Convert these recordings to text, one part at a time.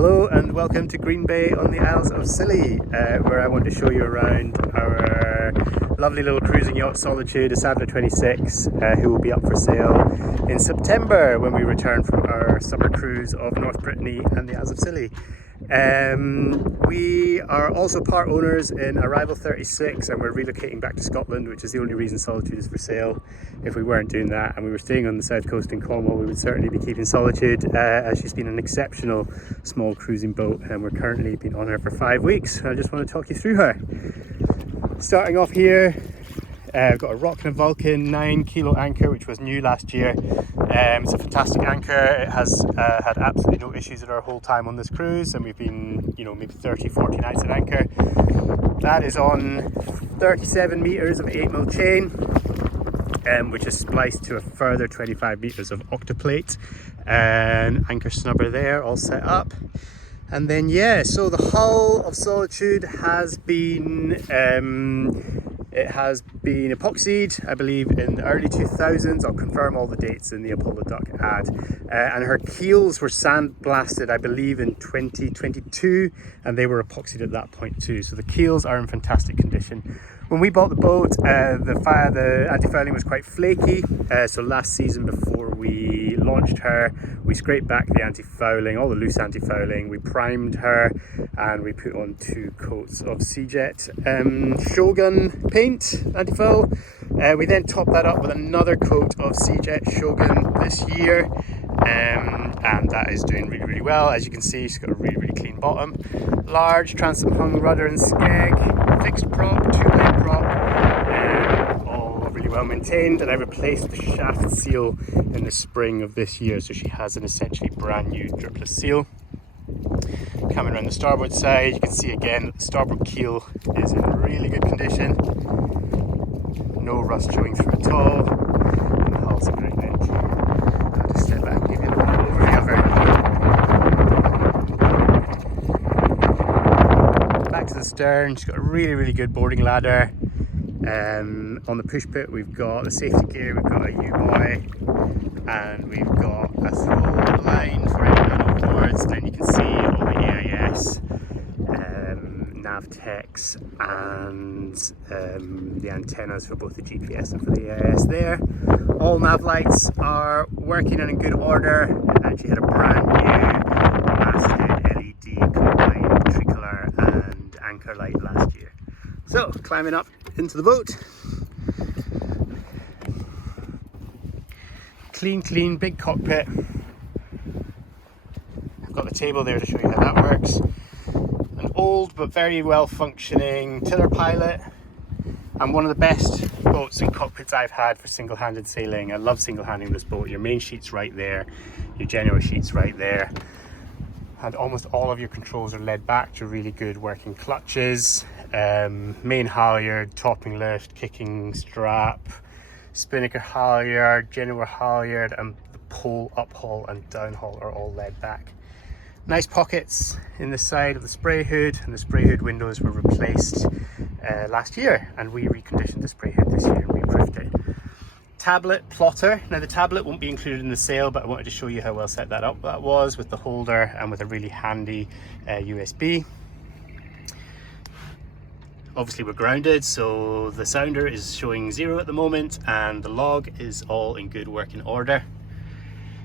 Hello and welcome to Green Bay on the Isles of Scilly, where I want to show you around our lovely little cruising yacht Solitude, a Sadler 26, who will be up for sale in September when we return from our summer cruise of North Brittany and the Isles of Scilly. We are also part owners in Arrival 36 and we're relocating back to Scotland, which is the only reason Solitude is for sale. If we weren't doing that and we were staying on the south coast in Cornwall, we would certainly be keeping Solitude, as she's been an exceptional small cruising boat and we're currently been on her for 5 weeks. I just want to talk you through her. Starting off here, we've got a Rock and Vulcan 9 kilo anchor, which was new last year. It's a fantastic anchor. It has had absolutely no issues in our whole time on this cruise, and we've been, maybe 30-40 nights at anchor. That is on 37 meters of 8mm chain, which is spliced to a further 25 meters of octoplate, and anchor snubber there all set up. And then so the hull of Solitude has been epoxied, I believe, in the early 2000s. I'll confirm all the dates in the Apollo Duck ad. And her keels were sandblasted, I believe, in 2022, and they were epoxied at that point too. So the keels are in fantastic condition. When we bought the boat, the anti-fouling was quite flaky. So last season, before we launched her, we scraped back the anti-fouling, all the loose anti-fouling. We primed her and we put on 2 coats of Seajet Shogun paint anti-foul. We then topped that up with another coat of Seajet Shogun this year. And that is doing really, really well. As you can see, she's got a really, really clean bottom. Large transom hung rudder and skeg, fixed prop, 2-leg prop, all really well maintained. And I replaced the shaft seal in the spring of this year, so she has an essentially brand new dripless seal. Coming around the starboard side, you can see again that the starboard keel is in really good condition. No rust showing through at all, and the hull's in great nick. I'll just step back and give you a little overview of her. Back to the stern, she's got a really, really good boarding ladder. On the push pit we've got the safety gear, we've got a U-buoy, and we've got a throw line for everyone on boards. Then you can see all the AIS, Navtex, and the antennas for both the GPS and for the AIS there. All nav lights are working and in good order, and she had a brand new masthead LED combined tricolor and anchor light last year. So, climbing up into the boat. Clean, big cockpit. I've got the table there to show you how that works. An old but very well functioning tiller pilot, and one of the best boats and cockpits I've had for single-handed sailing. I love single-handing this boat. Your main sheet's right there, your Genoa sheet's right there, and almost all of your controls are led back to really good working clutches. Main halyard, topping lift, kicking strap, spinnaker halyard, Genoa halyard, and the pole uphaul and downhaul are all led back. Nice pockets in the side of the spray hood, and the spray hood windows were replaced last year, and we reconditioned the spray hood this year and reproofed it. Tablet plotter. Now the tablet won't be included in the sale, but I wanted to show you how well set that up that was, with the holder and with a really handy USB. Obviously we're grounded, so the sounder is showing 0 at the moment, and the log is all in good working order.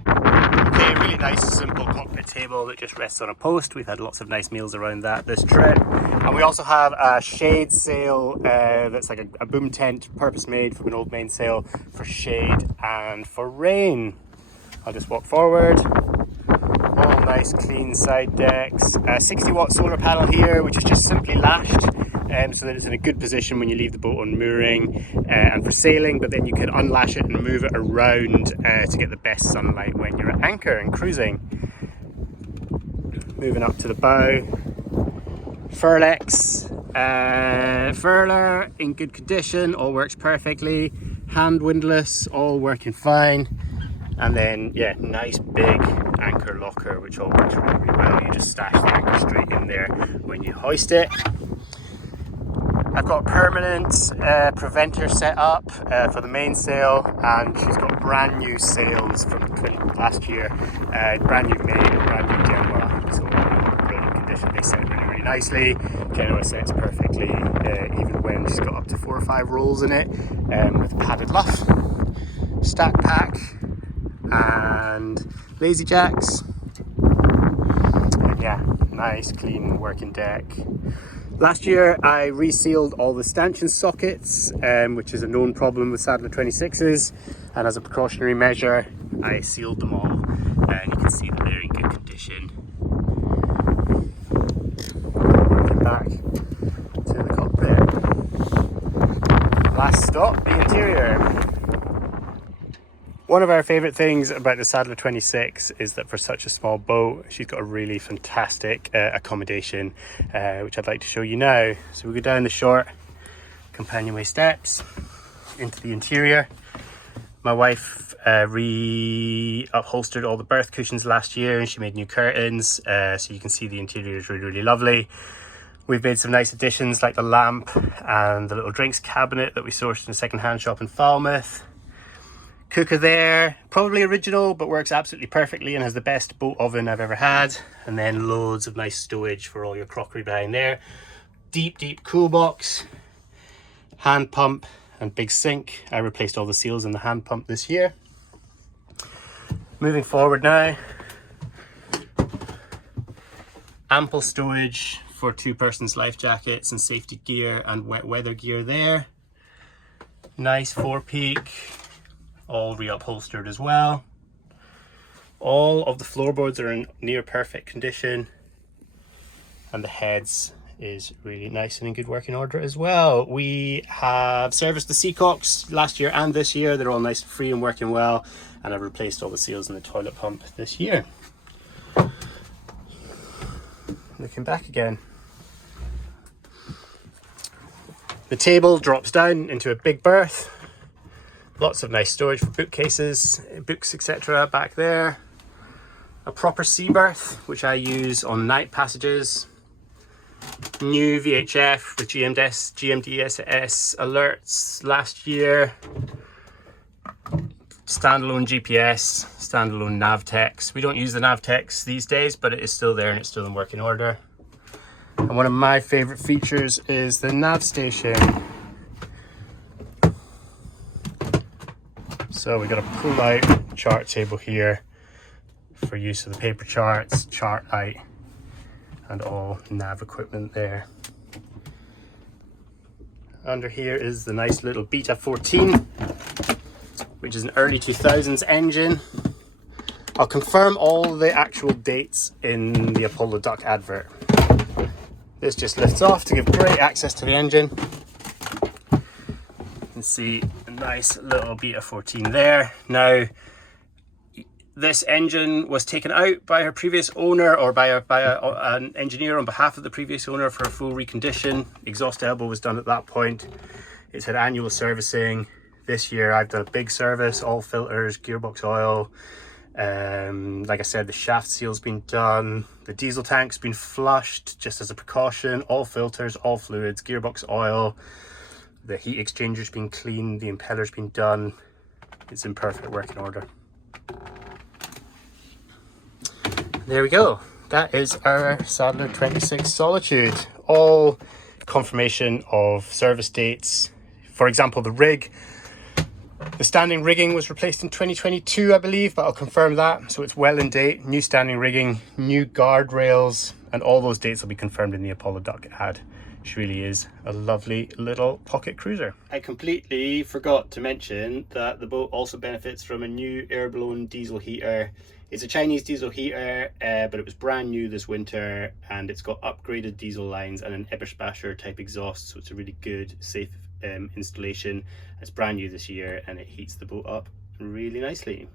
Okay, really nice simple cockpit table that just rests on a post. We've had lots of nice meals around that this trip. And we also have a shade sail that's like a boom tent, purpose made from an old mainsail for shade and for rain. I'll just walk forward. All nice clean side decks. 60-watt solar panel here, which is just simply lashed, so that it's in a good position when you leave the boat on mooring and for sailing, but then you can unlash it and move it around to get the best sunlight when you're at anchor and cruising. Moving up to the bow. Furlex, furler in good condition, all works perfectly. Hand windlass, all working fine. And then, nice big anchor locker, which all works really, really well. You just stash the anchor straight in there when you hoist it. I've got a permanent preventer set up for the mainsail, and she's got brand new sails from last year, brand new main, brand new Genoa, so really nicely. Genoa sets perfectly, even when she's got up to 4 or 5 rolls in it, with padded luff, stack pack, and lazy jacks. And yeah, nice clean working deck. Last year I resealed all the stanchion sockets, which is a known problem with Sadler 26s, and as a precautionary measure I sealed them all, and you can see that they're in good condition. Get back to the cockpit. Last stop, the interior. One of our favourite things about the Sadler 26 is that for such a small boat, she's got a really fantastic accommodation, which I'd like to show you now. So we go down the short companionway steps into the interior. My wife upholstered all the berth cushions last year, and she made new curtains, so you can see the interior is really, really lovely. We've made some nice additions like the lamp and the little drinks cabinet that we sourced in a second-hand shop in Falmouth. Cooker there, probably original, but works absolutely perfectly and has the best boat oven I've ever had. And then loads of nice stowage for all your crockery behind there. Deep, deep cool box, hand pump and big sink. I replaced all the seals in the hand pump this year. Moving forward now, ample stowage for 2 persons life jackets and safety gear and wet weather gear there. Nice 4-peak. All reupholstered as well. All of the floorboards are in near perfect condition, and the heads is really nice and in good working order as well. We have serviced the seacocks last year and this year. They're all nice and free and working well, and I've replaced all the seals in the toilet pump this year. Looking back again, the table drops down into a big berth. Lots of nice storage for bookcases, books, etc. back there. A proper sea berth, which I use on night passages. New VHF with GMDSS alerts last year. Standalone GPS, standalone Navtex. We don't use the Navtex these days, but it is still there and it's still in working order. And one of my favorite features is the nav station. So we've got a pull out chart table here for use of the paper charts, chart light, and all nav equipment there. Under here is the nice little Beta 14, which is an early 2000s engine. I'll confirm all the actual dates in the Apollo Duck advert. This just lifts off to give great access to the engine. You can see a nice little Beta 14 there. Now, this engine was taken out by her previous owner, or by an engineer on behalf of the previous owner, for a full recondition. Exhaust elbow was done at that point. It's had annual servicing. This year I've done a big service, all filters, gearbox oil. Like I said, the shaft seal's been done. The diesel tank's been flushed just as a precaution. All filters, all fluids, gearbox oil. The heat exchanger's been cleaned, the impeller's been done. It's in perfect working order. There we go. That is our Sadler 26 Solitude. All confirmation of service dates. For example, the rig. The standing rigging was replaced in 2022, I believe, but I'll confirm that. So it's well in date. New standing rigging, new guardrails, and all those dates will be confirmed in the Apollo Duck ad. Which really is a lovely little pocket cruiser. I completely forgot to mention that the boat also benefits from a new air-blown diesel heater. It's a Chinese diesel heater, but it was brand new this winter, and it's got upgraded diesel lines and an Eberspacher type exhaust, so it's a really good, safe installation. It's brand new this year and it heats the boat up really nicely.